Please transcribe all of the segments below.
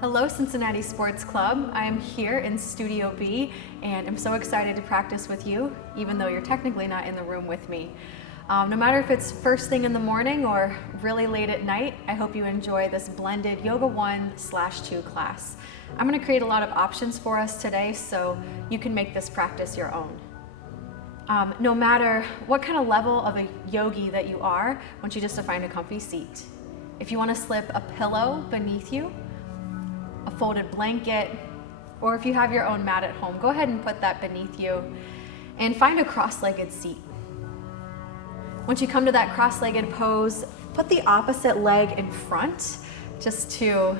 Hello, Cincinnati Sports Club. I am here in Studio B, and I'm so excited to practice with you, even though you're technically not in the room with me. No matter if it's first thing in the morning or really late at night, I hope you enjoy this blended Yoga 1/2 class. I'm going to create a lot of options for us today, so you can make this practice your own. No matter what kind of level of a yogi that you are, I want you just to find a comfy seat. If you want to slip a pillow beneath you, a folded blanket, or if you have your own mat at home, go ahead and put that beneath you and find a cross-legged seat. Once you come to that cross-legged pose, put the opposite leg in front just to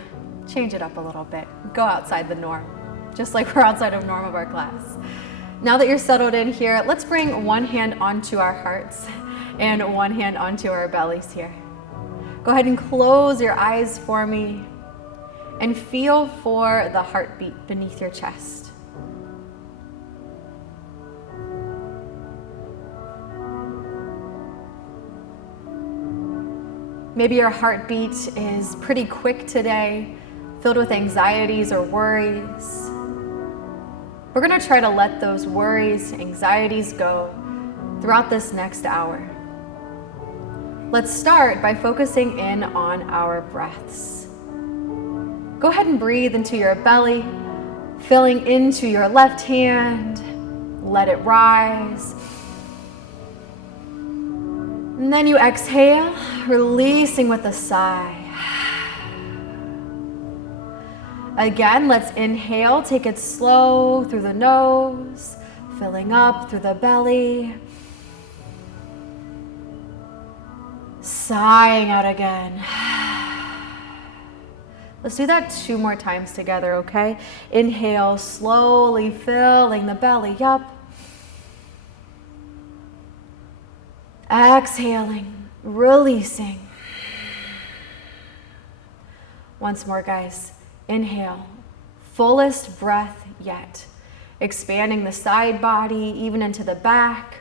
change it up a little bit. Go outside the norm, just like we're outside of norm of our class. Now that you're settled in here, let's bring one hand onto our hearts and one hand onto our bellies here. Go ahead and close your eyes for me and feel for the heartbeat beneath your chest. Maybe your heartbeat is pretty quick today, filled with anxieties or worries. We're gonna try to let those worries, anxieties go throughout this next hour. Let's start by focusing in on our breaths. Go ahead and breathe into your belly, filling into your left hand. Let it rise. And then you exhale, releasing with a sigh. Again, let's inhale, take it slow through the nose, filling up through the belly. Sighing out again. Let's do that 2 more times together, okay? Inhale, slowly filling the belly up. Exhaling, releasing. Once more, guys. Inhale, fullest breath yet. Expanding the side body, even into the back.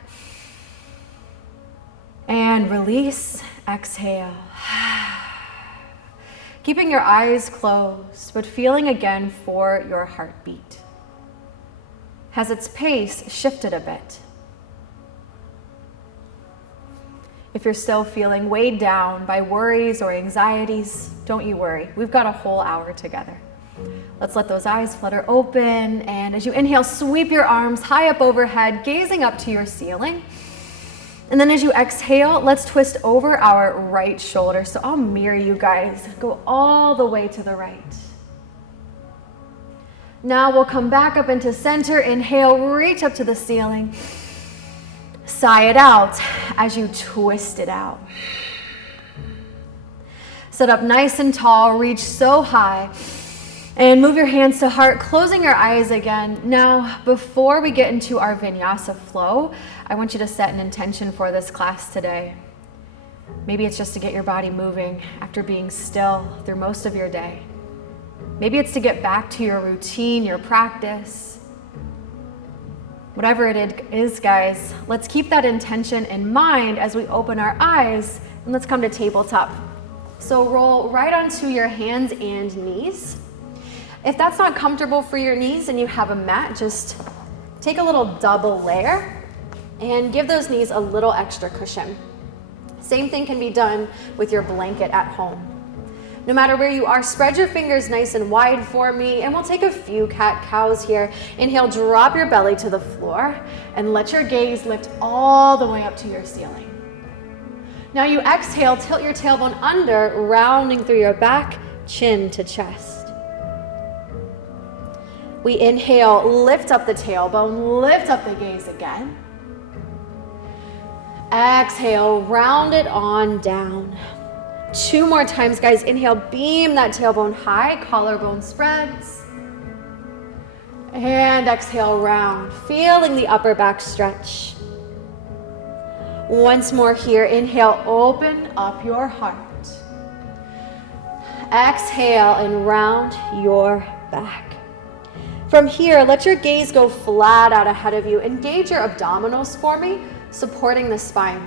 And release, exhale. Keeping your eyes closed, but feeling again for your heartbeat. Has its pace shifted a bit? If you're still feeling weighed down by worries or anxieties, don't you worry. We've got a whole hour together. Let's let those eyes flutter open, and as you inhale, sweep your arms high up overhead, gazing up to your ceiling. And then as you exhale, let's twist over our right shoulder. So I'll mirror you guys. Go all the way to the right. Now we'll come back up into center. Inhale, reach up to the ceiling. Sigh it out as you twist it out. Sit up nice and tall, reach so high. And move your hands to heart, closing your eyes again. Now, before we get into our vinyasa flow, I want you to set an intention for this class today. Maybe it's just to get your body moving after being still through most of your day. Maybe it's to get back to your routine, your practice. Whatever it is, guys, let's keep that intention in mind as we open our eyes, and let's come to tabletop. So roll right onto your hands and knees. If that's not comfortable for your knees and you have a mat, just take a little double layer and give those knees a little extra cushion. Same thing can be done with your blanket at home. No matter where you are, spread your fingers nice and wide for me, and we'll take a few cat-cows here. Inhale, drop your belly to the floor, and let your gaze lift all the way up to your ceiling. Now you exhale, tilt your tailbone under, rounding through your back, chin to chest. We inhale, lift up the tailbone, lift up the gaze again. Exhale, round it on down. 2 more times, guys. Inhale, beam that tailbone high, collarbone spreads. And exhale, round, feeling the upper back stretch. Once more here, inhale, open up your heart. Exhale and round your back. From here, let your gaze go flat out ahead of you. Engage your abdominals for me, supporting the spine.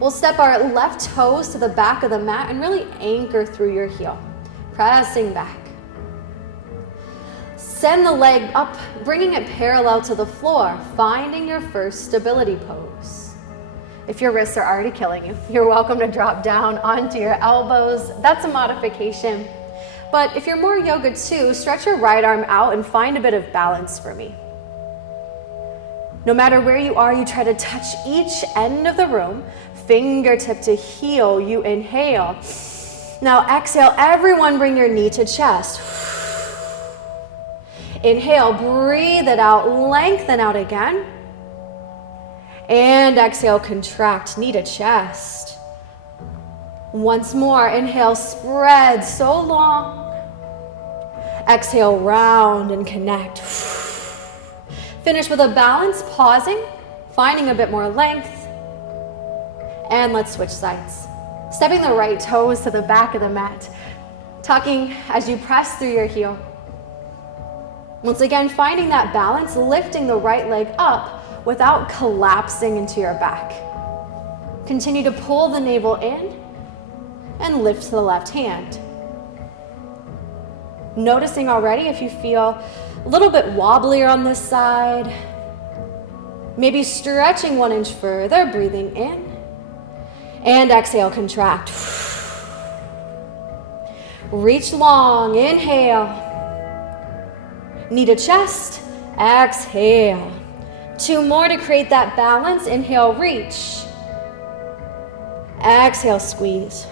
We'll step our left toes to the back of the mat and really anchor through your heel, pressing back. Send the leg up, bringing it parallel to the floor, finding your first stability pose. If your wrists are already killing you, you're welcome to drop down onto your elbows. That's a modification. But if you're more yoga too, stretch your right arm out and find a bit of balance for me. No matter where you are, you try to touch each end of the room, fingertip to heel, you inhale. Now exhale, everyone bring your knee to chest. Inhale, breathe it out, lengthen out again. And exhale, contract, knee to chest. Once more, inhale, spread so long. Exhale, round and connect. Finish with a balance, pausing, finding a bit more length. And let's switch sides. Stepping the right toes to the back of the mat. Tucking as you press through your heel. Once again, finding that balance, lifting the right leg up without collapsing into your back. Continue to pull the navel in and lift to the left hand. Noticing already if you feel a little bit wobblier on this side. Maybe stretching 1 inch further, breathing in. And exhale, contract. Reach long, inhale. Knee to chest, exhale. 2 more to create that balance. Inhale, reach. Exhale, squeeze.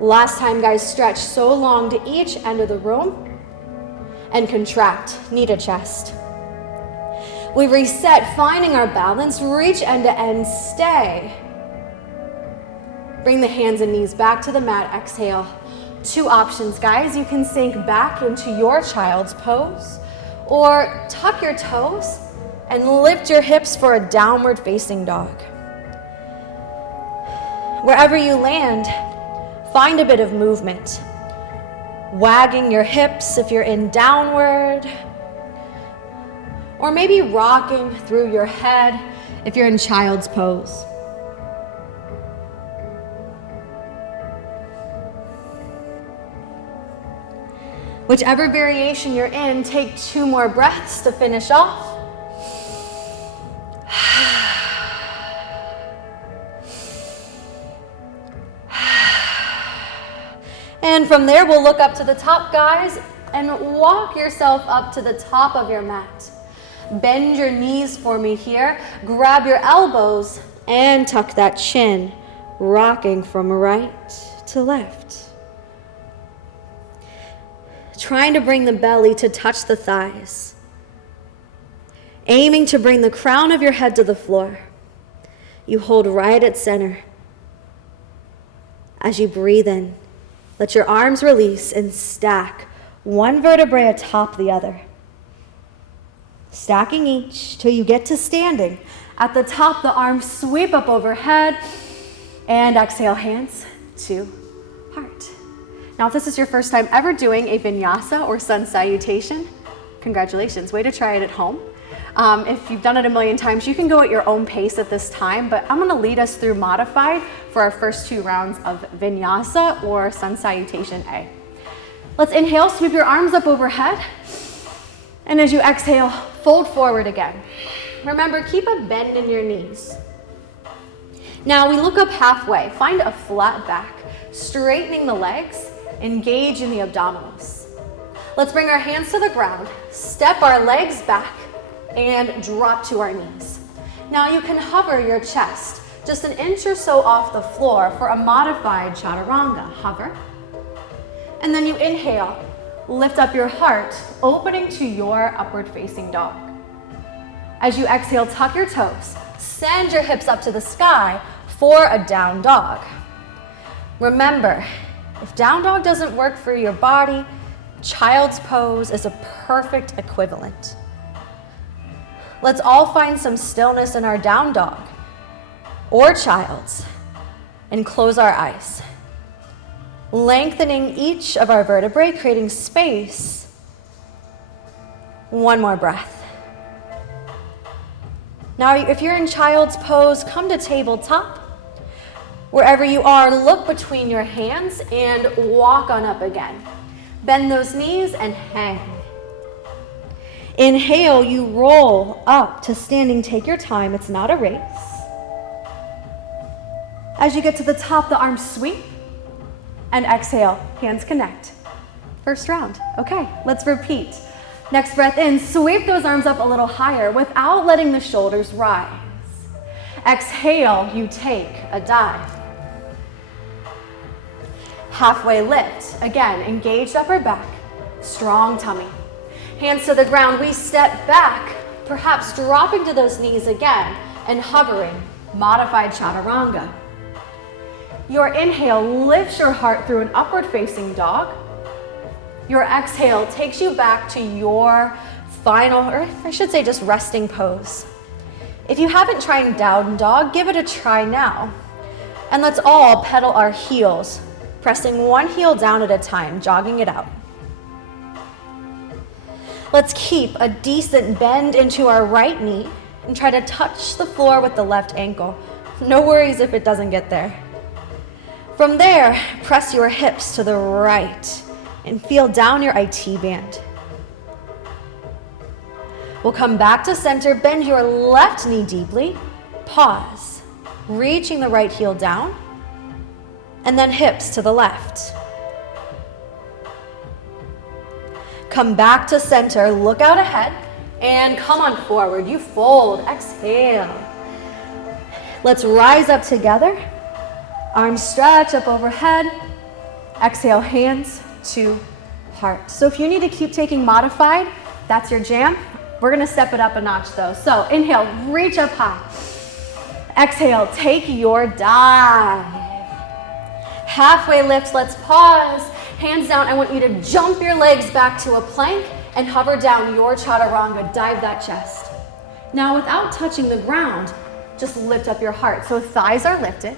Last time, guys, stretch so long to each end of the room and contract, knee to chest. We reset, finding our balance, reach end to end, stay. Bring the hands and knees back to the mat, exhale. 2 options, guys. You can sink back into your child's pose or tuck your toes and lift your hips for a downward facing dog. Wherever you land, find a bit of movement. Wagging your hips if you're in downward, or maybe rocking through your head if you're in child's pose. Whichever variation you're in, take 2 more breaths to finish off. And from there, we'll look up to the top, guys, and walk yourself up to the top of your mat. Bend your knees for me here. Grab your elbows and tuck that chin, rocking from right to left. Trying to bring the belly to touch the thighs. Aiming to bring the crown of your head to the floor. You hold right at center. As you breathe in, let your arms release and stack one vertebrae atop the other. Stacking each till you get to standing. At the top, the arms sweep up overhead. And exhale, hands to heart. Now, if this is your first time ever doing a vinyasa or sun salutation, congratulations, way to try it at home. If you've done it a million times, you can go at your own pace at this time, but I'm gonna lead us through modified for our first 2 rounds of vinyasa or sun salutation A. Let's inhale, sweep your arms up overhead. And as you exhale, fold forward again. Remember, keep a bend in your knees. Now we look up halfway, find a flat back, straightening the legs, engage in the abdominals. Let's bring our hands to the ground, step our legs back, and drop to our knees. Now you can hover your chest just an inch or so off the floor for a modified chaturanga. Hover. And then you inhale, lift up your heart, opening to your upward facing dog. As you exhale, tuck your toes, send your hips up to the sky for a down dog. Remember, if down dog doesn't work for your body, child's pose is a perfect equivalent. Let's all find some stillness in our down dog or child's and close our eyes. Lengthening each of our vertebrae, creating space. 1 more breath. Now, if you're in child's pose, come to tabletop. Wherever you are, look between your hands and walk on up again. Bend those knees and hang. Inhale, you roll up to standing. Take your time, it's not a race. As you get to the top, the arms sweep. And exhale, hands connect. First round. Okay, let's repeat. Next breath in, sweep those arms up a little higher without letting the shoulders rise. Exhale, you take a dive. Halfway lift. Again, engaged upper back, strong tummy. Hands to the ground, we step back, perhaps dropping to those knees again and hovering, modified chaturanga. Your inhale lifts your heart through an upward facing dog. Your exhale takes you back to your final, or I should say just resting pose. If you haven't tried down dog, give it a try now. And let's all pedal our heels, pressing one heel down at a time, jogging it out. Let's keep a decent bend into our right knee and try to touch the floor with the left ankle. No worries if it doesn't get there. From there, press your hips to the right and feel down your IT band. We'll come back to center, bend your left knee deeply, pause, reaching the right heel down, and then hips to the left. Come back to center, look out ahead, and come on forward. You fold, exhale. Let's rise up together. Arms stretch up overhead. Exhale, hands to heart. So if you need to keep taking modified, that's your jam. We're gonna step it up a notch though. So inhale, reach up high. Exhale, take your dive. Halfway lift, let's pause. Hands down, I want you to jump your legs back to a plank and hover down your chaturanga, dive that chest. Now without touching the ground, just lift up your heart. So thighs are lifted,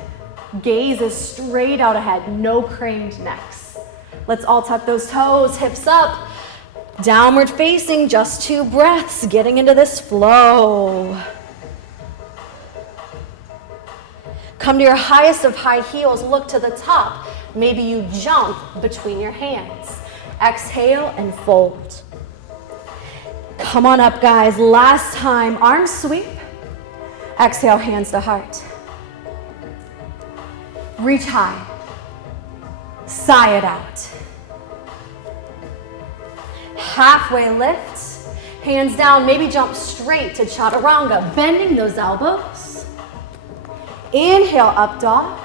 gaze is straight out ahead, no craned necks. Let's all tuck those toes, hips up, downward facing, just 2 breaths, getting into this flow. Come to your highest of high heels, look to the top. Maybe you jump between your hands. Exhale and fold. Come on up, guys. Last time, arms sweep. Exhale, hands to heart. Reach high. Sigh it out. Halfway lift. Hands down, maybe jump straight to chaturanga, bending those elbows. Inhale, up dog.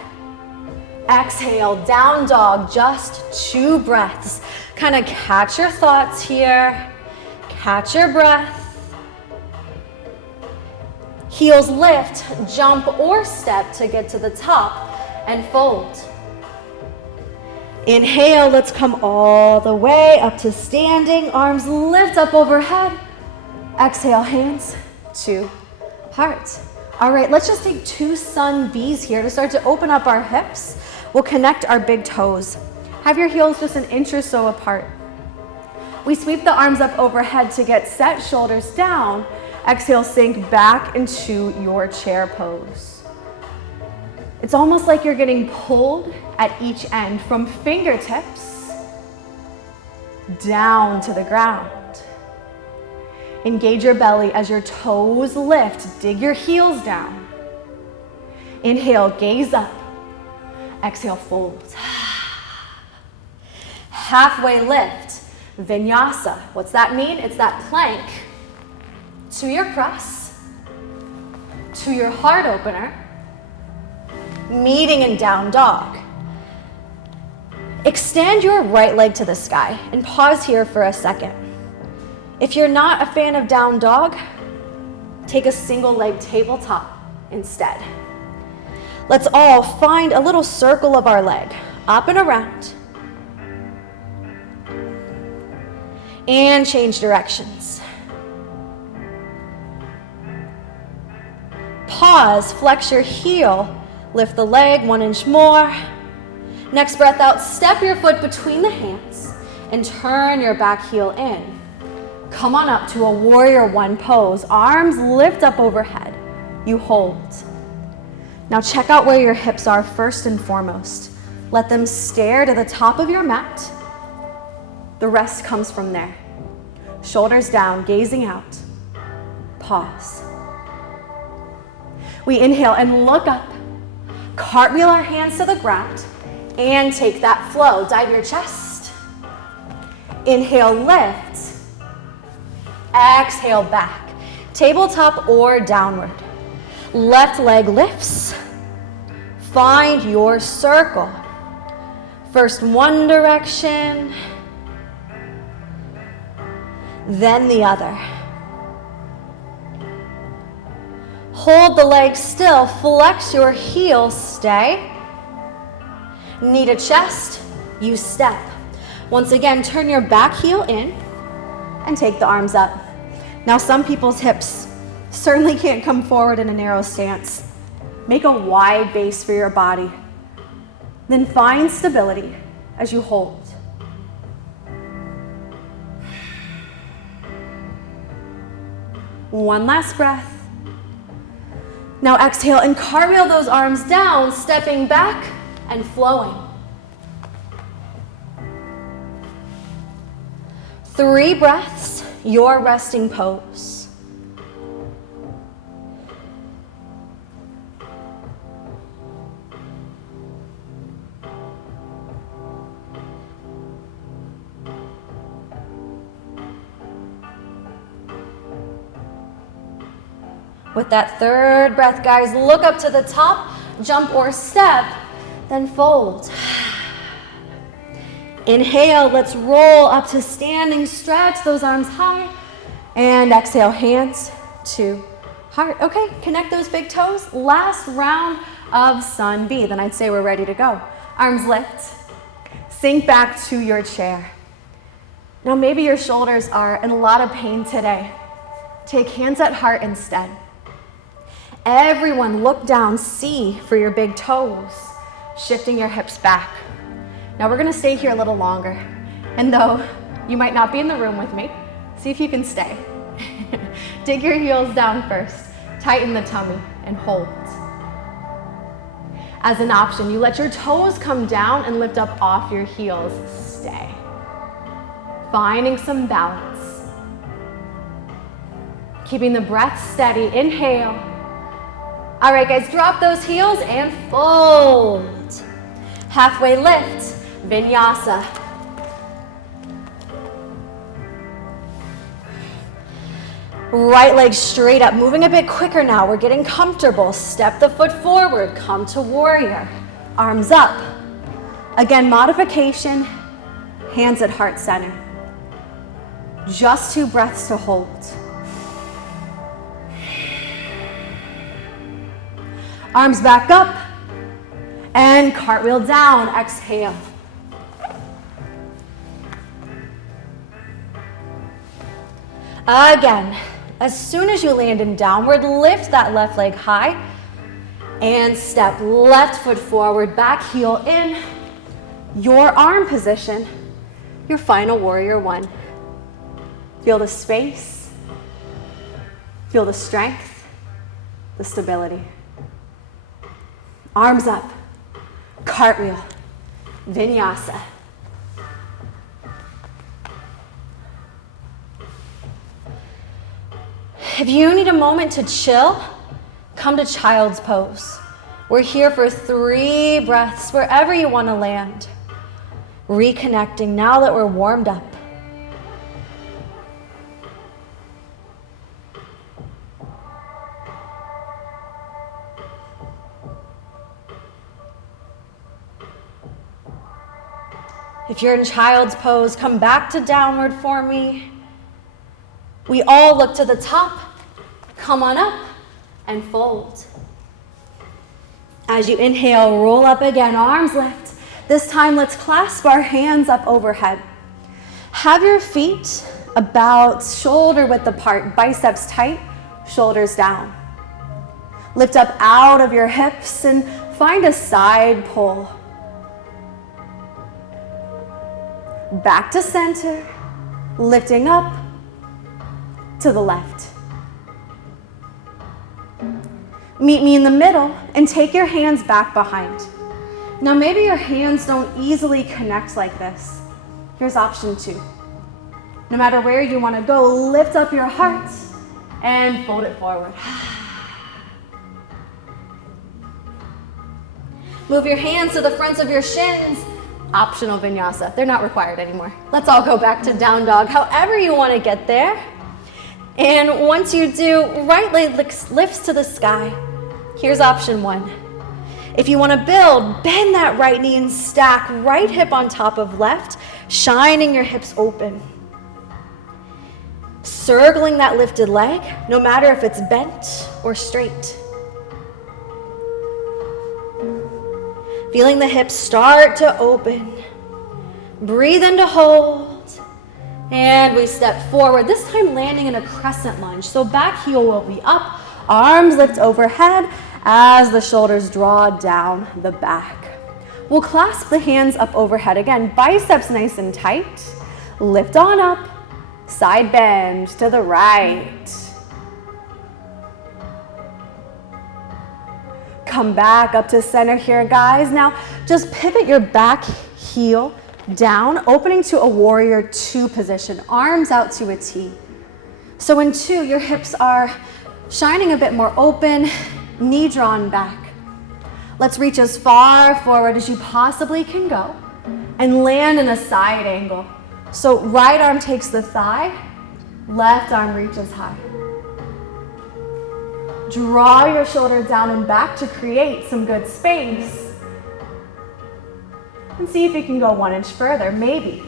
Exhale, down dog, just 2 breaths. Kind of catch your thoughts here. Catch your breath. Heels lift, jump or step to get to the top and fold. Inhale, let's come all the way up to standing. Arms lift up overhead. Exhale, hands to heart. All right, let's just take 2 sun Bs here to start to open up our hips. We'll connect our big toes. Have your heels just an inch or so apart. We sweep the arms up overhead to get set, shoulders down. Exhale, sink back into your chair pose. It's almost like you're getting pulled at each end from fingertips down to the ground. Engage your belly as your toes lift. Dig your heels down. Inhale, gaze up. Exhale, fold. Halfway lift, vinyasa. What's that mean? It's that plank to your press, to your heart opener, meeting in down dog. Extend your right leg to the sky and pause here for a second. If you're not a fan of down dog, take a single leg tabletop instead. Let's all find a little circle of our leg, up and around. And change directions. Pause, flex your heel, lift the leg 1 inch more. Next breath out, step your foot between the hands and turn your back heel in. Come on up to a warrior 1 pose. Arms lift up overhead. You hold. Now check out where your hips are first and foremost. Let them stare to the top of your mat. The rest comes from there. Shoulders down, gazing out. Pause. We inhale and look up. Cartwheel our hands to the ground and take that flow. Dive your chest. Inhale, lift. Exhale, back. Tabletop or downward. Left leg lifts. Find your circle. First one direction, then the other. Hold the legs still, flex your heels, stay. Knee to chest, you step. Once again, turn your back heel in and take the arms up. Now some people's hips certainly can't come forward in a narrow stance. Make a wide base for your body. Then find stability as you hold. One last breath. Now exhale and cartwheel those arms down, stepping back and flowing. 3 breaths, your resting pose. With that 3rd breath, guys, look up to the top, jump or step, then fold. Inhale, let's roll up to standing, stretch those arms high, and exhale, hands to heart. Okay, connect those big toes. Last round of Sun B, then I'd say we're ready to go. Arms lift, sink back to your chair. Now maybe your shoulders are in a lot of pain today. Take hands at heart instead. Everyone look down, see for your big toes, shifting your hips back. Now we're gonna stay here a little longer. And though you might not be in the room with me, see if you can stay. Dig your heels down first, tighten the tummy and hold. As an option, you let your toes come down and lift up off your heels, stay. Finding some balance. Keeping the breath steady, inhale. All right, guys, drop those heels and fold. Halfway lift, vinyasa. Right leg straight up, moving a bit quicker now. We're getting comfortable. Step the foot forward, come to warrior. Arms up. Again, modification, hands at heart center. Just 2 breaths to hold. Arms back up and cartwheel down, exhale. Again, as soon as you land in downward, lift that left leg high and step left foot forward, back heel in, your arm position, your final warrior 1. Feel the space, feel the strength, the stability. Arms up, cartwheel, vinyasa. If you need a moment to chill, come to child's pose. We're here for 3 breaths, wherever you want to land. Reconnecting now that we're warmed up. If you're in child's pose, come back to downward for me. We all look to the top, come on up, and fold. As you inhale, roll up again, arms lift. This time, let's clasp our hands up overhead. Have your feet about shoulder width apart, biceps tight, shoulders down. Lift up out of your hips and find a side pull. Back to center, lifting up to the left. Meet me in the middle and take your hands back behind. Now maybe your hands don't easily connect like this. Here's option 2. No matter where you want to go, lift up your heart and fold it forward. Move your hands to the fronts of your shins. Optional vinyasa. They're not required anymore. Let's all go back to down dog, however you want to get there. And once you do, right leg lifts to the sky. Here's option one. If you want to build, bend that right knee and stack right hip on top of left, shining your hips open. Circling that lifted leg, no matter if it's bent or straight. Feeling the hips start to open. Breathe in to hold. And we step forward, this time landing in a crescent lunge. So back heel will be up, arms lift overhead as the shoulders draw down the back. We'll clasp the hands up overhead again, biceps nice and tight. Lift on up, side bend to the right. Come back up to center here, guys. Now just pivot your back heel down, opening to a warrior two position, arms out to a T. So in two, your hips are shining a bit more open, knee drawn back. Let's reach as far forward as you possibly can go and land in a side angle. So right arm takes the thigh, left arm reaches high. Draw your shoulder down and back to create some good space. And see if you can go 1 inch further, maybe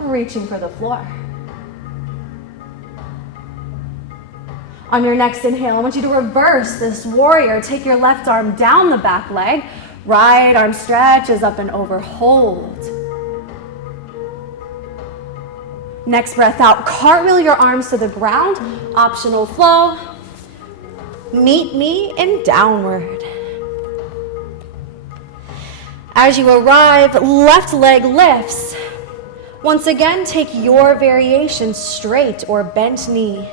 reaching for the floor. On your next inhale, I want you to reverse this warrior. Take your left arm down the back leg, right arm stretches up and over, hold. Next breath out, cartwheel your arms to the ground, optional flow. Meet me in downward. As you arrive, left leg lifts. Once again, take your variation, straight or bent knee.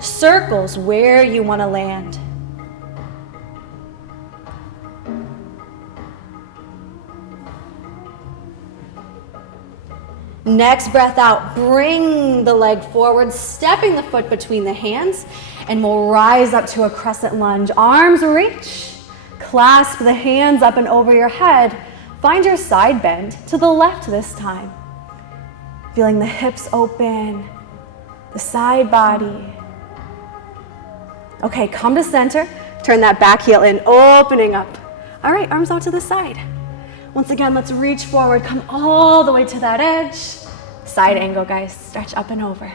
Circles where you want to land. Next breath out, bring the leg forward, stepping the foot between the hands, and we'll rise up to a crescent lunge. Arms reach, clasp the hands up and over your head. Find your side bend to the left this time. Feeling the hips open, the side body. Okay, come to center, turn that back heel in, opening up. All right, arms out to the side. Once again, let's reach forward, come all the way to that edge. Side angle, guys, stretch up and over.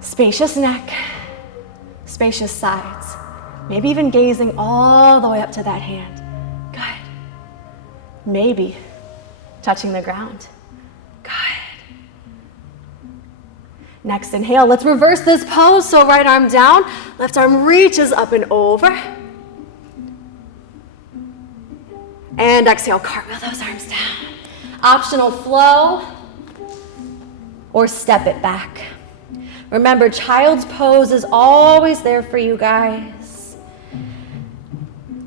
Spacious neck, spacious sides. Maybe even gazing all the way up to that hand. Good. Maybe touching the ground. Good. Next inhale, let's reverse this pose. So right arm down, left arm reaches up and over. And exhale, cartwheel those arms down. Optional flow or step it back. Remember, child's pose is always there for you guys.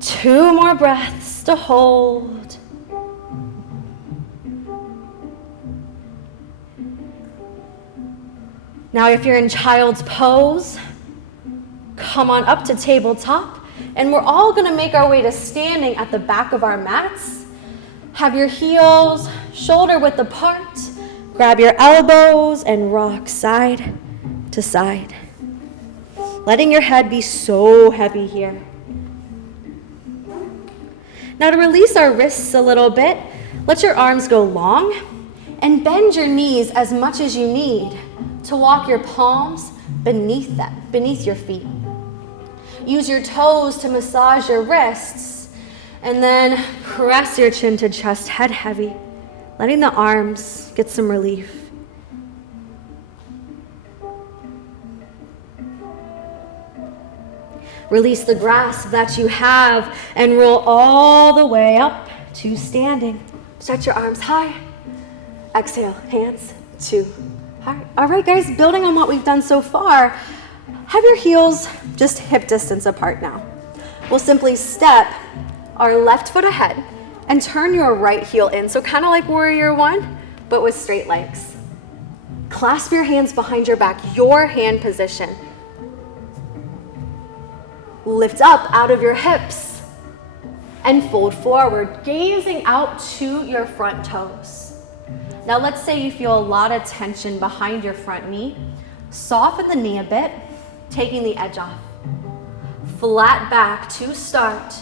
2 more breaths to hold. Now, if you're in child's pose, come on up to tabletop. And we're all gonna make our way to standing at the back of our mats. Have your heels shoulder width apart. Grab your elbows and rock side to side. Letting your head be so heavy here. Now to release our wrists a little bit, let your arms go long and bend your knees as much as you need to walk your palms beneath your feet. Use your toes to massage your wrists, and then press your chin to chest, head heavy, letting the arms get some relief. Release the grasp that you have and roll all the way up to standing. Stretch your arms high. Exhale, hands to heart. All right, guys, building on what we've done so far, have your heels just hip distance apart now. We'll simply step our left foot ahead And turn your right heel in, so kind of like warrior one, but with straight legs. Clasp your hands behind your back, your hand position. Lift up out of your hips and fold forward, gazing out to your front toes. Now let's say you feel a lot of tension behind your front knee. Soften the knee a bit, taking the edge off. Flat back to start.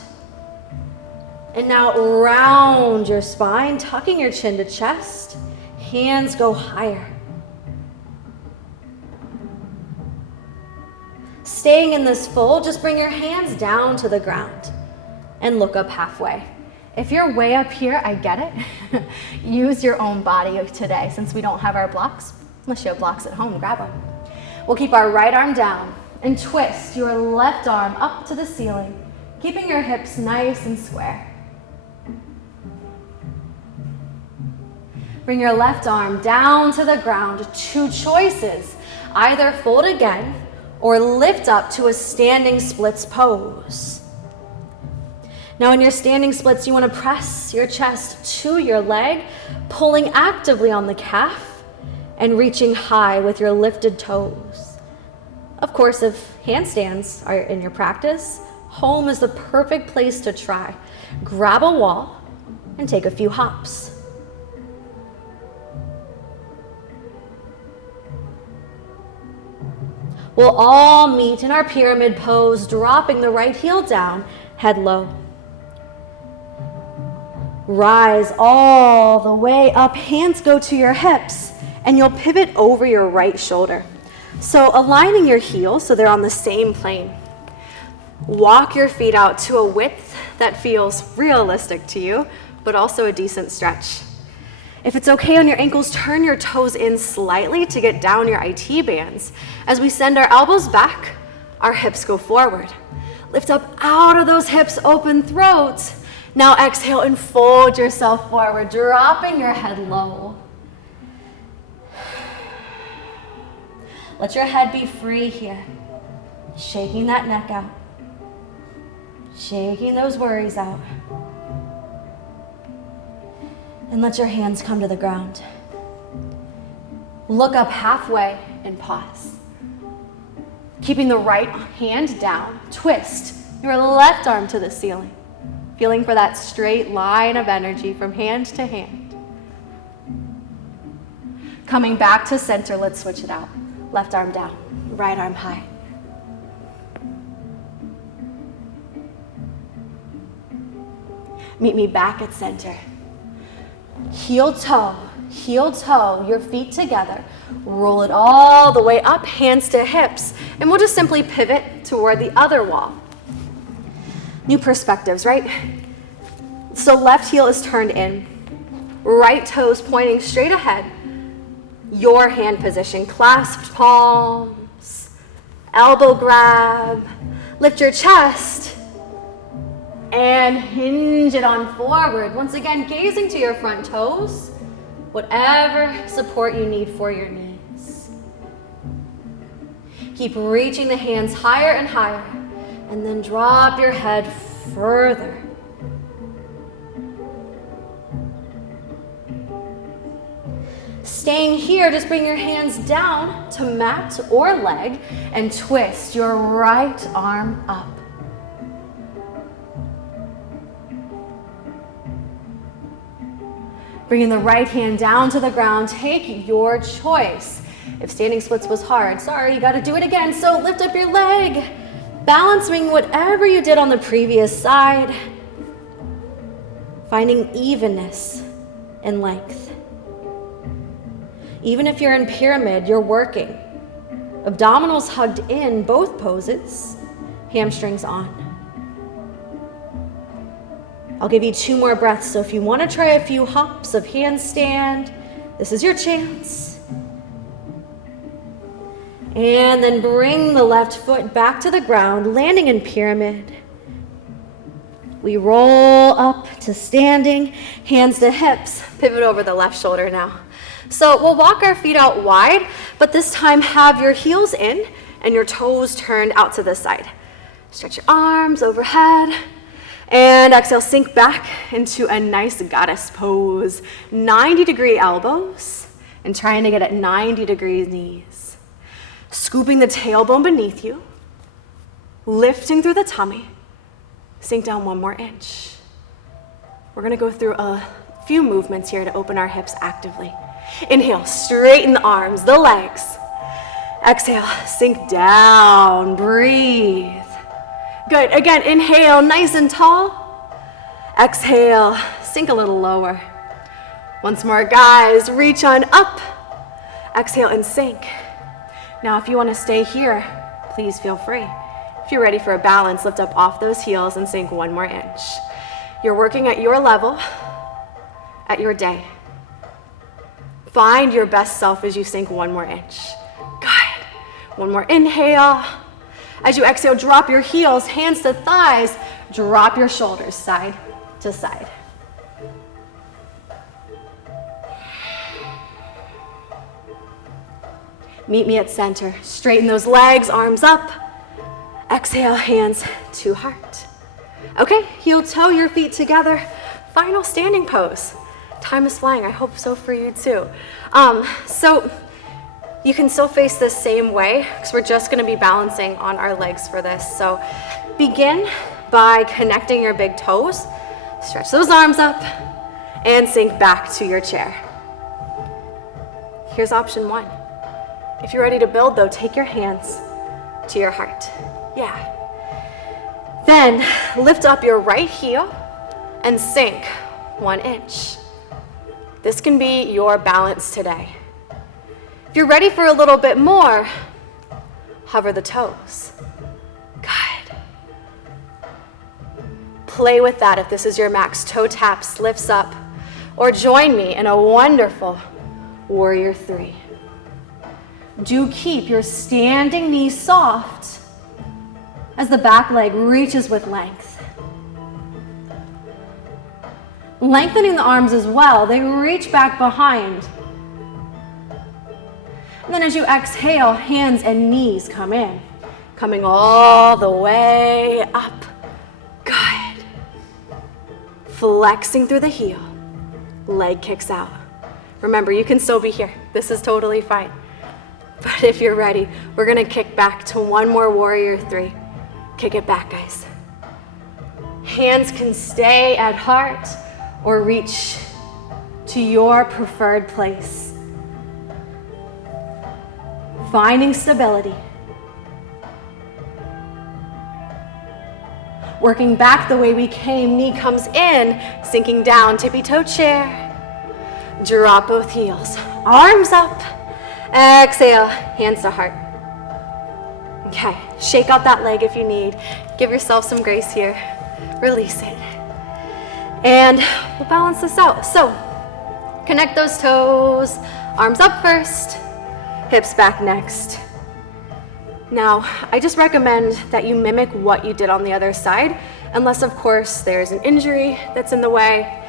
And now round your spine, tucking your chin to chest. Hands go higher. Staying in this fold, just bring your hands down to the ground and look up halfway. If you're way up here, I get it. Use your own body today since we don't have our blocks. Unless you have blocks at home, grab them. We'll keep our right arm down and twist your left arm up to the ceiling, keeping your hips nice and square. Bring your left arm down to the ground. Two choices. Either fold again or lift up to a standing splits pose. Now in your standing splits, you want to press your chest to your leg, pulling actively on the calf and reaching high with your lifted toes. Of course, if handstands are in your practice, home is the perfect place to try. Grab a wall and take a few hops. We'll all meet in our pyramid pose, dropping the right heel down, head low. Rise all the way up, hands go to your hips, and you'll pivot over your right shoulder. So aligning your heels so they're on the same plane. Walk your feet out to a width that feels realistic to you, but also a decent stretch. If it's okay on your ankles, turn your toes in slightly to get down your IT bands. As we send our elbows back, our hips go forward. Lift up out of those hips, open throat. Now exhale and fold yourself forward, dropping your head low. Let your head be free here. Shaking that neck out. Shaking those worries out. And let your hands come to the ground. Look up halfway and pause. Keeping the right hand down, twist your left arm to the ceiling. Feeling for that straight line of energy from hand to hand. Coming back to center, let's switch it out. Left arm down, right arm high. Meet me back at center. Heel toe, your feet together. Roll it all the way up, hands to hips. And we'll just simply pivot toward the other wall. New perspectives, right? So left heel is turned in. Right toes pointing straight ahead. Your hand position, clasped palms, elbow grab. Lift your chest. And hinge it on forward. Once again, gazing to your front toes, whatever support you need for your knees. Keep reaching the hands higher and higher, and then drop your head further. Staying here, just bring your hands down to mat or leg and twist your right arm up. Bringing the right hand down to the ground, take your choice. If standing splits was hard, sorry, you gotta do it again. So lift up your leg, balancing whatever you did on the previous side, finding evenness in length. Even if you're in pyramid, you're working. Abdominals hugged in, both poses, hamstrings on. I'll give you 2 more breaths, so if you want to try a few hops of handstand, this is your chance. And then bring the left foot back to the ground, landing in pyramid. We roll up to standing, hands to hips, pivot over the left shoulder now. So we'll walk our feet out wide, but this time have your heels in and your toes turned out to the side. Stretch your arms overhead. And exhale, sink back into a nice goddess pose. 90-degree elbows and trying to get at 90-degree knees. Scooping the tailbone beneath you, lifting through the tummy. Sink down 1 more inch. We're gonna go through a few movements here to open our hips actively. Inhale, straighten the arms, the legs. Exhale, sink down, breathe. Good, again, inhale, nice and tall. Exhale, sink a little lower. Once more, guys, reach on up. Exhale and sink. Now, if you wanna stay here, please feel free. If you're ready for a balance, lift up off those heels and sink 1 more inch. You're working at your level, at your day. Find your best self as you sink 1 more inch. Good. 1 more inhale. As you exhale, drop your heels, hands to thighs. Drop your shoulders side to side. Meet me at center. Straighten those legs, arms up. Exhale, hands to heart. Okay, heel toe your feet together. Final standing pose. Time is flying, I hope so for you too. So you can still face this same way because we're just gonna be balancing on our legs for this. So begin by connecting your big toes, stretch those arms up, and sink back to your chair. Here's option 1. If you're ready to build though, take your hands to your heart. Yeah. Then lift up your right heel and sink 1 inch. This can be your balance today. If you're ready for a little bit more, hover the toes. Good. Play with that if this is your max. Toe taps, lifts up, or join me in a wonderful warrior 3. Do keep your standing knees soft as the back leg reaches with length. Lengthening the arms as well, they reach back behind. And then as you exhale, hands and knees come in, coming all the way up. Good. Flexing through the heel, leg kicks out. Remember, you can still be here. This is totally fine. But if you're ready, we're gonna kick back to 1 more warrior 3. Kick it back, guys. Hands can stay at heart or reach to your preferred place. Finding stability. Working back the way we came, knee comes in, sinking down, tippy-toe chair. Drop both heels, arms up. Exhale, hands to heart. Okay, shake out that leg if you need. Give yourself some grace here. Release it. And we'll balance this out. So, connect those toes, arms up first, hips back next. Now, I just recommend that you mimic what you did on the other side, unless of course there's an injury that's in the way.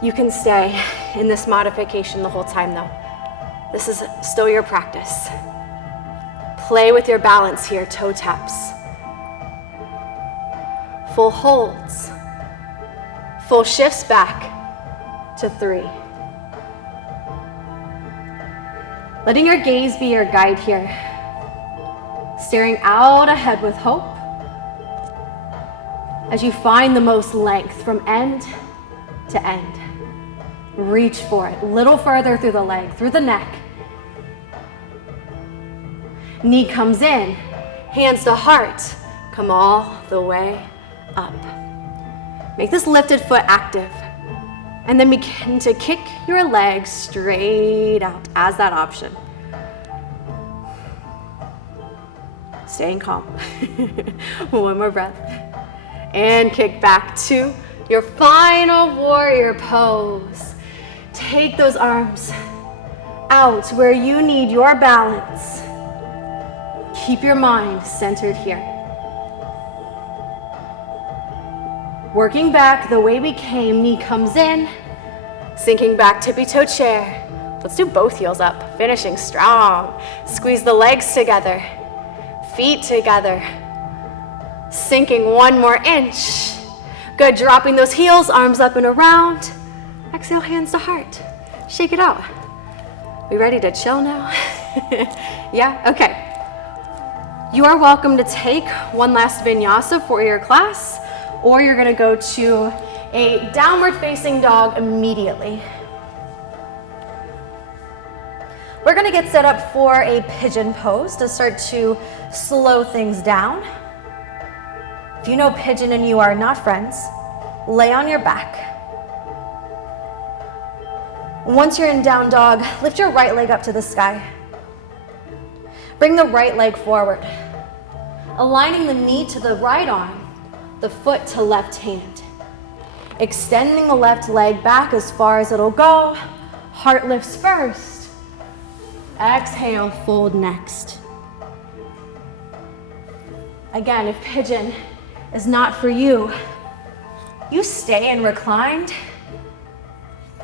You can stay in this modification the whole time though. This is still your practice. Play with your balance here, toe taps. Full holds. Full shifts back to 3. Letting your gaze be your guide here. Staring out ahead with hope as you find the most length from end to end. Reach for it, a little further through the leg, through the neck. Knee comes in, hands to heart, come all the way up. Make this lifted foot active, and then begin to kick your legs straight out as that option. Staying calm. 1 more breath. And kick back to your final warrior pose. Take those arms out where you need your balance. Keep your mind centered here. Working back the way we came, knee comes in, sinking back, tippy-toe chair. Let's do both heels up, finishing strong. Squeeze the legs together, feet together. Sinking 1 more inch. Good, dropping those heels, arms up and around. Exhale, hands to heart. Shake it out. We ready to chill now? Yeah, okay. You are welcome to take one last vinyasa for your class, or you're gonna go to a downward facing dog immediately. We're gonna get set up for a pigeon pose to start to slow things down. If you know pigeon and you are not friends, lay on your back. Once you're in down dog, lift your right leg up to the sky. Bring the right leg forward, aligning the knee to the right arm, the foot to left hand. Extending the left leg back as far as it'll go. Heart lifts first. Exhale, fold next. Again, if pigeon is not for you, you stay in reclined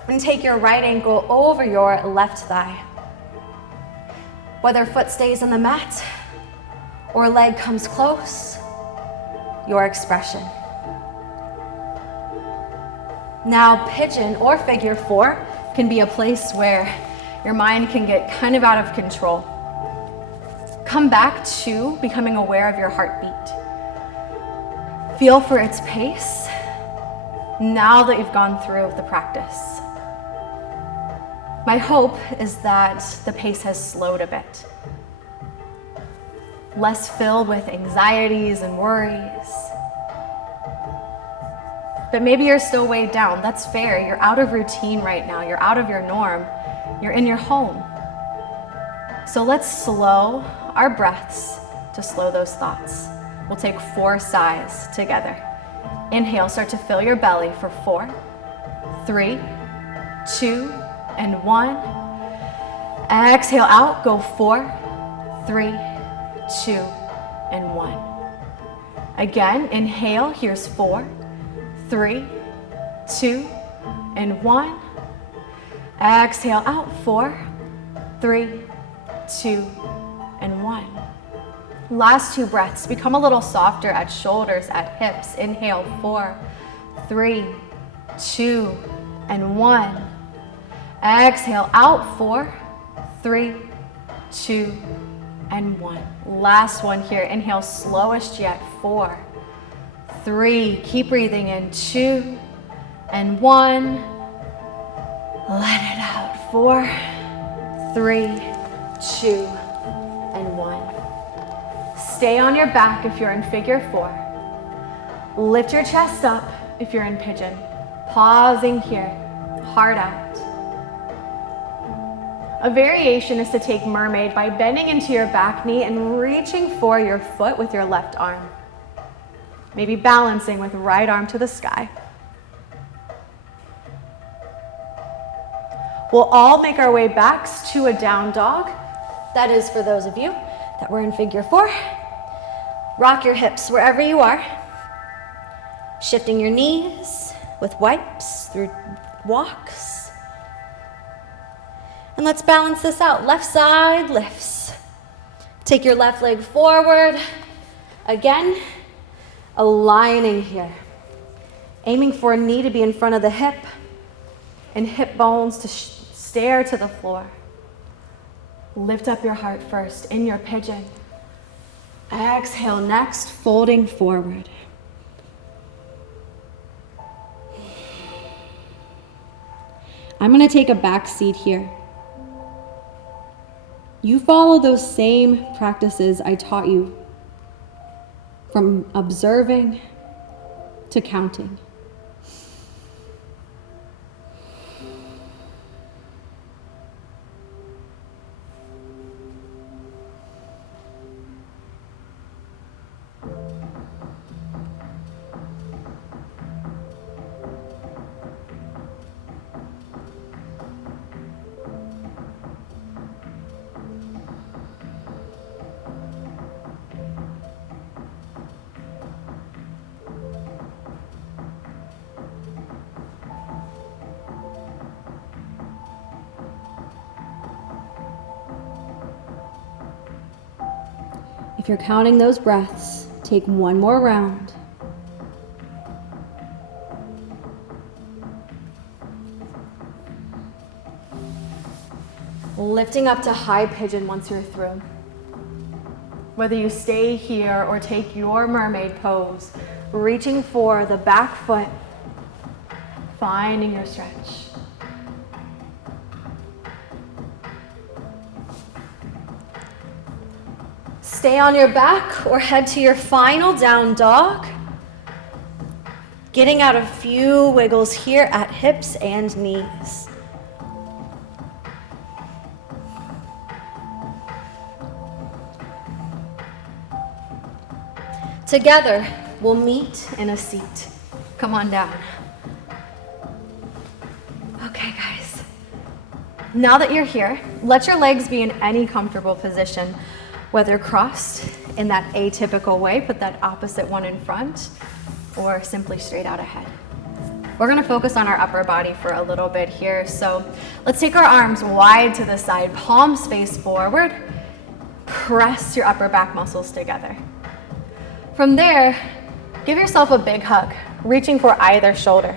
and take your right ankle over your left thigh. Whether foot stays on the mat or leg comes close, your expression. Now, pigeon or figure four can be a place where your mind can get kind of out of control. Come back to becoming aware of your heartbeat. Feel for its pace now that you've gone through the practice. My hope is that the pace has slowed a bit. Less filled with anxieties and worries. But maybe you're still weighed down. That's fair. You're out of routine right now. You're out of your norm. You're in your home. So let's slow our breaths to slow those thoughts. We'll take 4 sighs together. Inhale, start to fill your belly for 4, 3, 2, and 1. Exhale out, go 4, 3, 2, and 1. Again, inhale, here's 4, 3, 2, and 1. Exhale out, 4, 3, 2, and 1. Last 2 breaths, become a little softer at shoulders, at hips. Inhale, 4, 3, 2, and 1. Exhale out, 4, 3, 2, and 1. Last one here, inhale, slowest yet, 4, 3, keep breathing in, 2, and 1. Let it out, 4, 3, 2, and 1. Stay on your back if you're in figure 4. Lift your chest up if you're in pigeon. Pausing here, heart out. A variation is to take mermaid by bending into your back knee and reaching for your foot with your left arm. Maybe balancing with right arm to the sky. We'll all make our way back to a down dog. That is for those of you that were in figure 4. Rock your hips wherever you are. Shifting your knees with wipes through walks. And let's balance this out. Left side lifts. Take your left leg forward. Again, aligning here. Aiming for a knee to be in front of the hip and hip bones to stare to the floor. Lift up your heart first in your pigeon. Exhale next, folding forward. I'm going to take a back seat here. You follow those same practices I taught you, from observing to counting. If you're counting those breaths, take one more round. lifting up to high pigeon once you're through. Whether you stay here or take your mermaid pose, reaching for the back foot, finding your stretch. Stay on your back or head to your final down dog. Getting out a few wiggles here at hips and knees. Together, we'll meet in a seat. Come on down. Okay, guys. Now that you're here, let your legs be in any comfortable position, whether crossed in that atypical way, put that opposite one in front, or simply straight out ahead. We're gonna focus on our upper body for a little bit here. So let's take our arms wide to the side, palms face forward, press your upper back muscles together. From there, give yourself a big hug, reaching for either shoulder.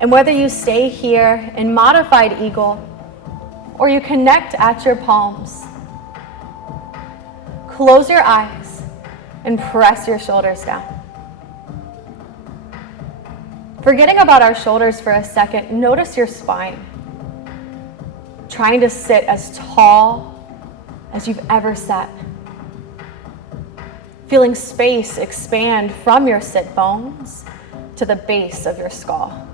And whether you stay here in modified eagle or you connect at your palms, close your eyes and press your shoulders down. Forgetting about our shoulders for a second, notice your spine. Trying to sit as tall as you've ever sat. Feeling space expand from your sit bones to the base of your skull.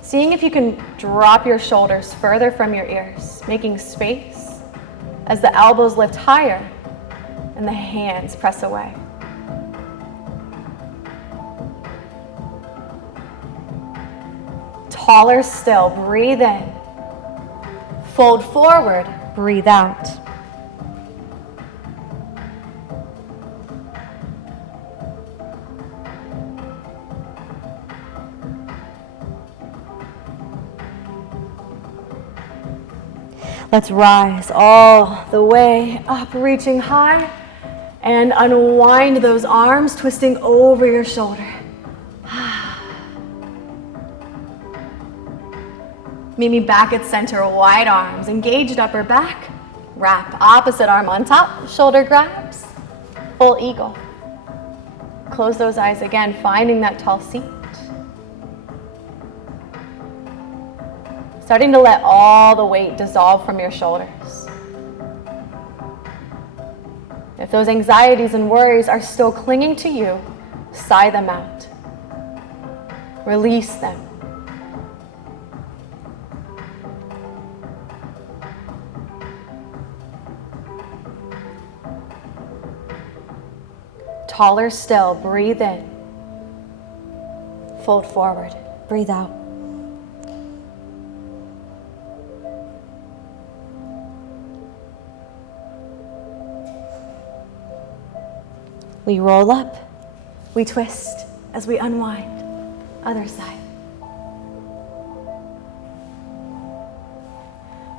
Seeing if you can drop your shoulders further from your ears, making space as the elbows lift higher and the hands press away. Taller still, breathe in. Fold forward, breathe out. Let's rise all the way up, reaching high, and unwind those arms, twisting over your shoulder. Meet me back at center, wide arms, engaged upper back, wrap, opposite arm on top, shoulder grabs, full eagle. Close those eyes again, finding that tall seat. Starting to let all the weight dissolve from your shoulders. If those anxieties and worries are still clinging to you, sigh them out. Release them. Taller still, breathe in. Fold forward, breathe out. We roll up, we twist as we unwind. Other side.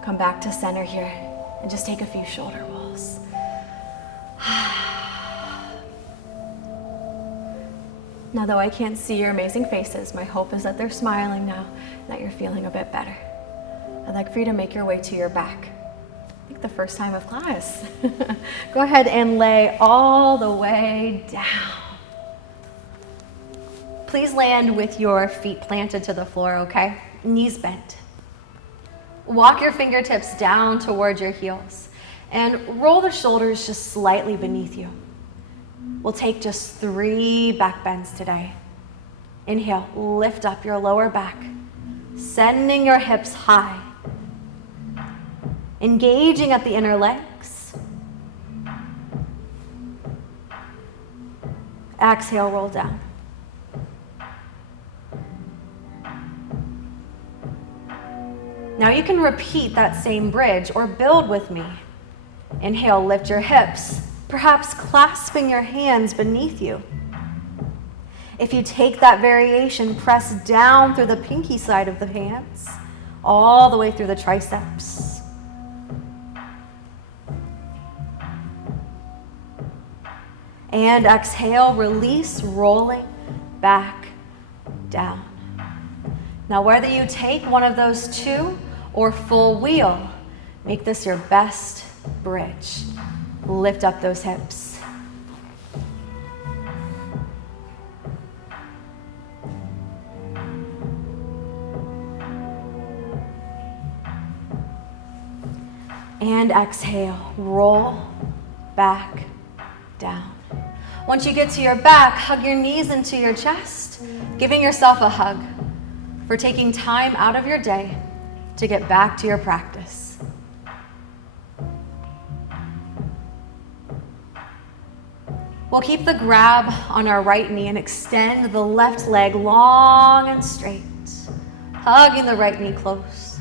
Come back to center here and just take a few shoulder rolls. Now, though I can't see your amazing faces, my hope is that they're smiling now, that you're feeling a bit better. I'd like for you to make your way to your back. I think the first time of class. Go ahead and lay all the way down. Please land with your feet planted to the floor, okay? Knees bent. Walk your fingertips down towards your heels and roll the shoulders just slightly beneath you. We'll take just 3 back bends today. Inhale, lift up your lower back, sending your hips high. Engaging at the inner legs. Exhale, roll down. Now you can repeat that same bridge or build with me. Inhale, lift your hips, perhaps clasping your hands beneath you. If you take that variation, press down through the pinky side of the hands, all the way through the triceps. And exhale, release, rolling back, down. Now whether you take one of those two or full wheel, make this your best bridge. Lift up those hips. And exhale, roll back, down. Once you get to your back, hug your knees into your chest, giving yourself a hug for taking time out of your day to get back to your practice. We'll keep the grab on our right knee and extend the left leg long and straight, hugging the right knee close.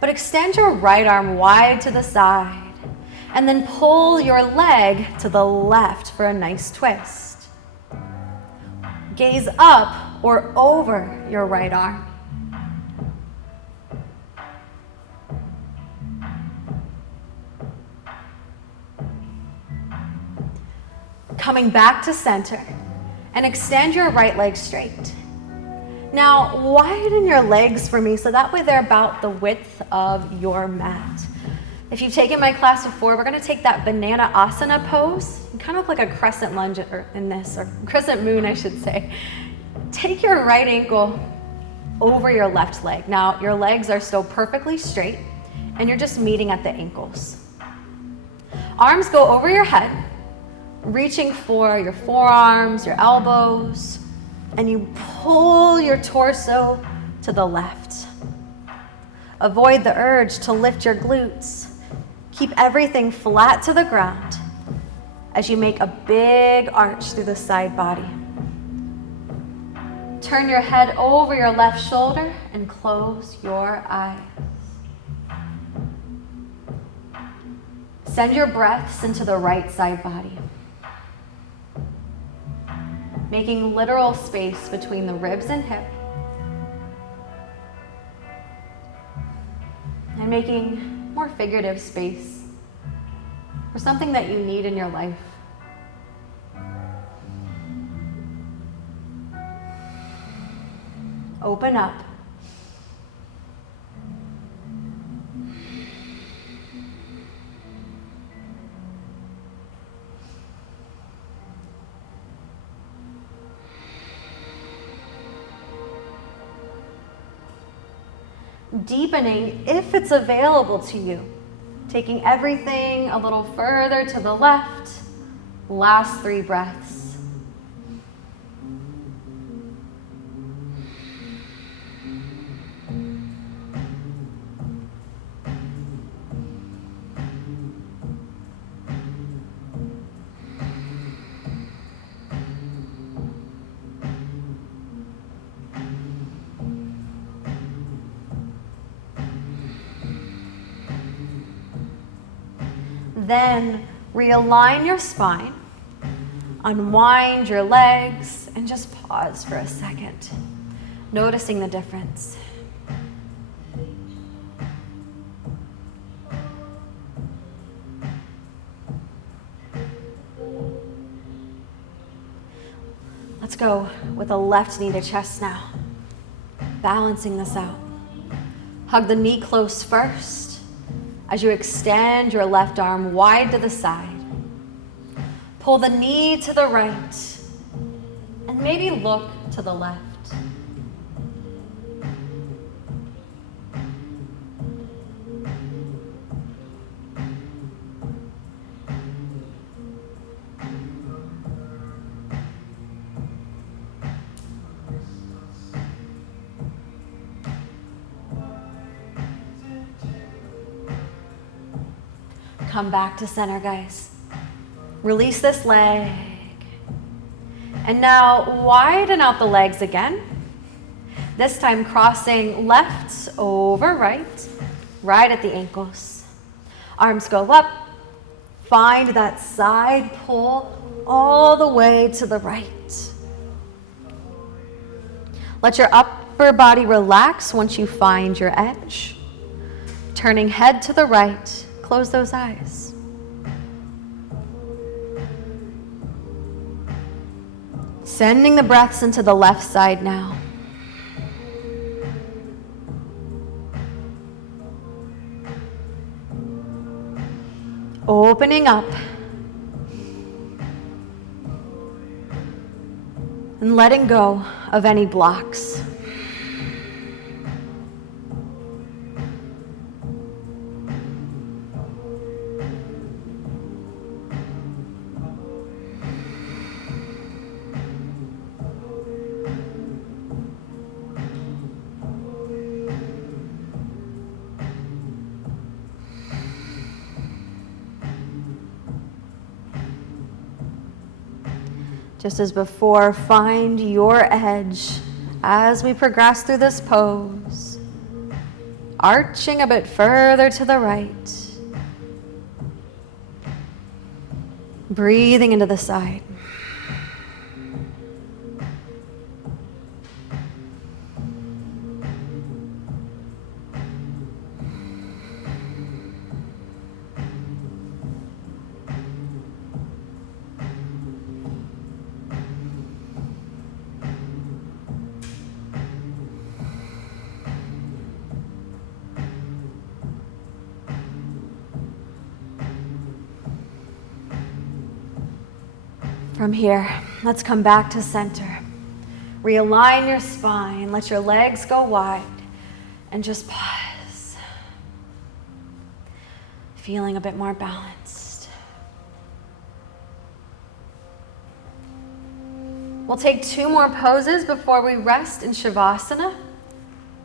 But extend your right arm wide to the side and then pull your leg to the left for a nice twist. Gaze up or over your right arm. Coming back to center and extend your right leg straight. Now widen your legs for me so that way they're about the width of your mat. If you've taken my class before, we're going to take that banana asana pose. You kind of look like a crescent lunge or crescent moon, I should say. Take your right ankle over your left leg. Now your legs are still perfectly straight and you're just meeting at the ankles. Arms go over your head, reaching for your forearms, your elbows, and you pull your torso to the left. Avoid the urge to lift your glutes. Keep everything flat to the ground as you make a big arch through the side body. Turn your head over your left shoulder and close your eyes. Send your breaths into the right side body, making literal space between the ribs and hip, and making more figurative space for something that you need in your life. Open up. Deepening if it's available to you, taking everything a little further to the left. Last 3 breaths. Then realign your spine, unwind your legs, and just pause for a second, noticing the difference. Let's go with a left knee to chest now, balancing this out. Hug the knee close first as you extend your left arm wide to the side. Pull the knee to the right and maybe look to the left. Come back to center, guys. Release this leg. And now widen out the legs again. This time crossing left over right, right at the ankles. Arms go up. Find that side pull all the way to the right. Let your upper body relax once you find your edge. Turning head to the right. Close those eyes. Sending the breaths into the left side now. Opening up. And letting go of any blocks. Just as before, find your edge as we progress through this pose. Arching a bit further to the right. Breathing into the side. From here, let's come back to center. Realign your spine, let your legs go wide, and just pause. Feeling a bit more balanced. We'll take 2 more poses before we rest in Shavasana.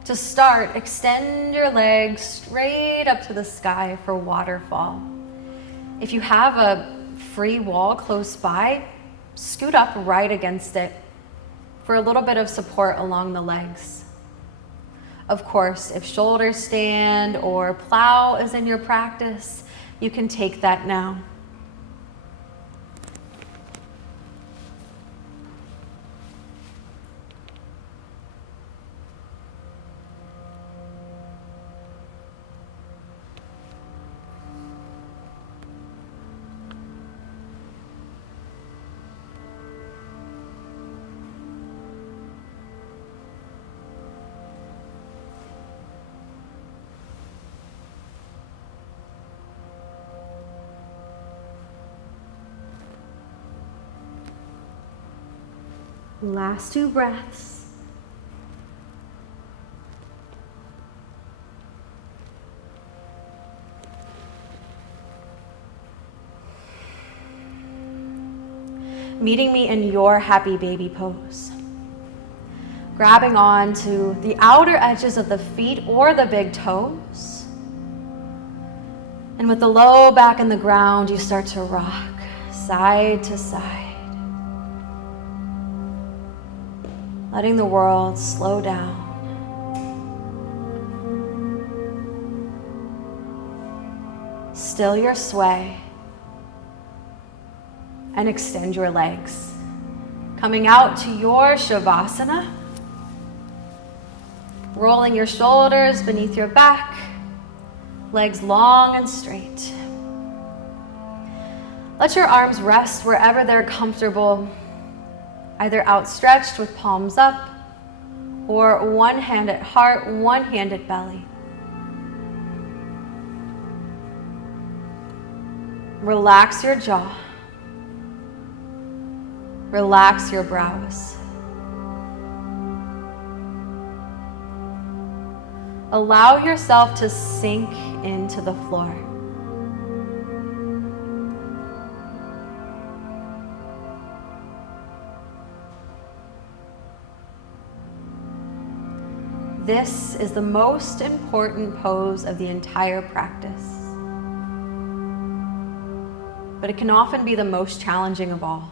To start, extend your legs straight up to the sky for waterfall. If you have a free wall close by, scoot up right against it for a little bit of support along the legs. Of course, if shoulder stand or plow is in your practice, you can take that now. Last 2 breaths. Meeting me in your happy baby pose. Grabbing on to the outer edges of the feet or the big toes. And with the low back in the ground, you start to rock side to side. Letting the world slow down. Still your sway. And extend your legs. Coming out to your Shavasana. Rolling your shoulders beneath your back. Legs long and straight. Let your arms rest wherever they're comfortable. Either outstretched with palms up, or one hand at heart, one hand at belly. Relax your jaw. Relax your brows. Allow yourself to sink into the floor. This is the most important pose of the entire practice. But it can often be the most challenging of all.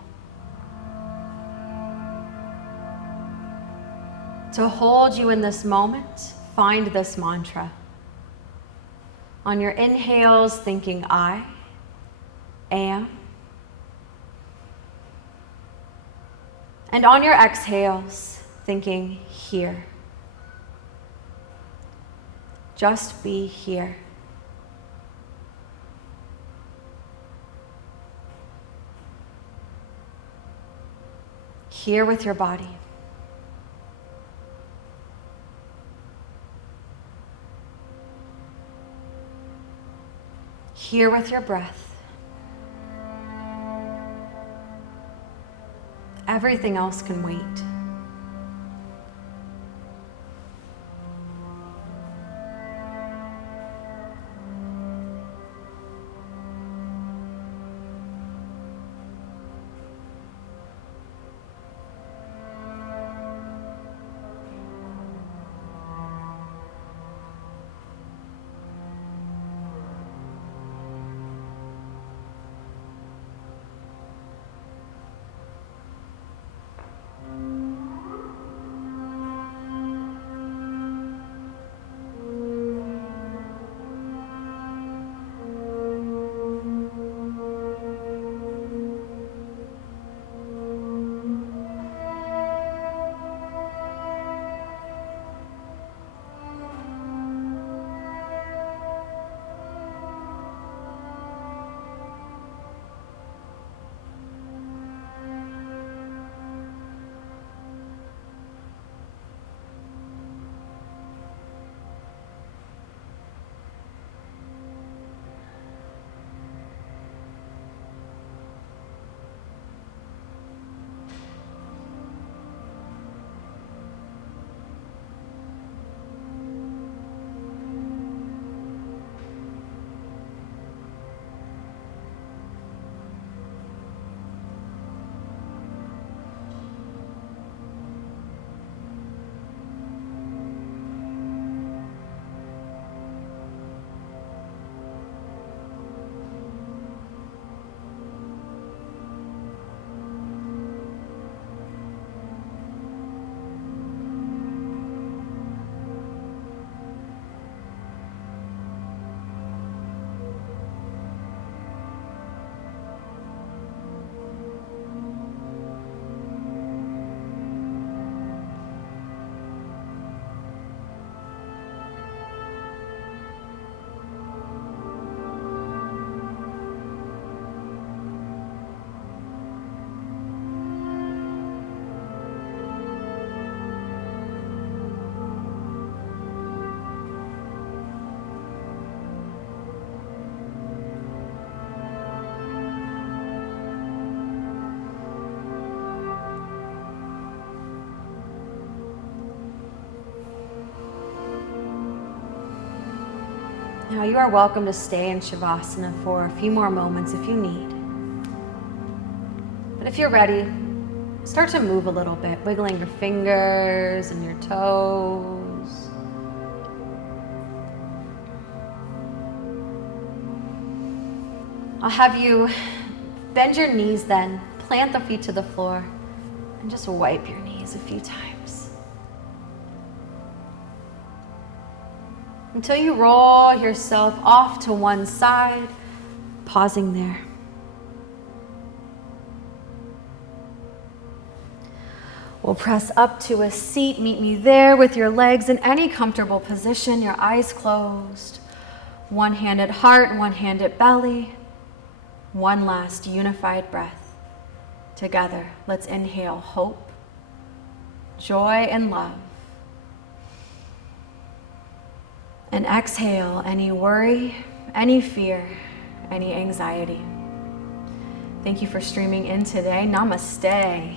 To hold you in this moment, find this mantra. On your inhales, thinking I am. And on your exhales, thinking here. Just be here. here with your body. Here with your breath. Everything else can wait. Now you are welcome to stay in Shavasana for a few more moments if you need. But if you're ready, start to move a little bit, wiggling your fingers and your toes. I'll have you bend your knees then, plant the feet to the floor, and just wipe your knees a few times. Until you roll yourself off to one side, pausing there. We'll press up to a seat. Meet me there with your legs in any comfortable position, your eyes closed. One hand at heart, one hand at belly. One last unified breath. Together, let's inhale hope, joy, and love. And exhale any worry, any fear, any anxiety. Thank you for streaming in today. Namaste.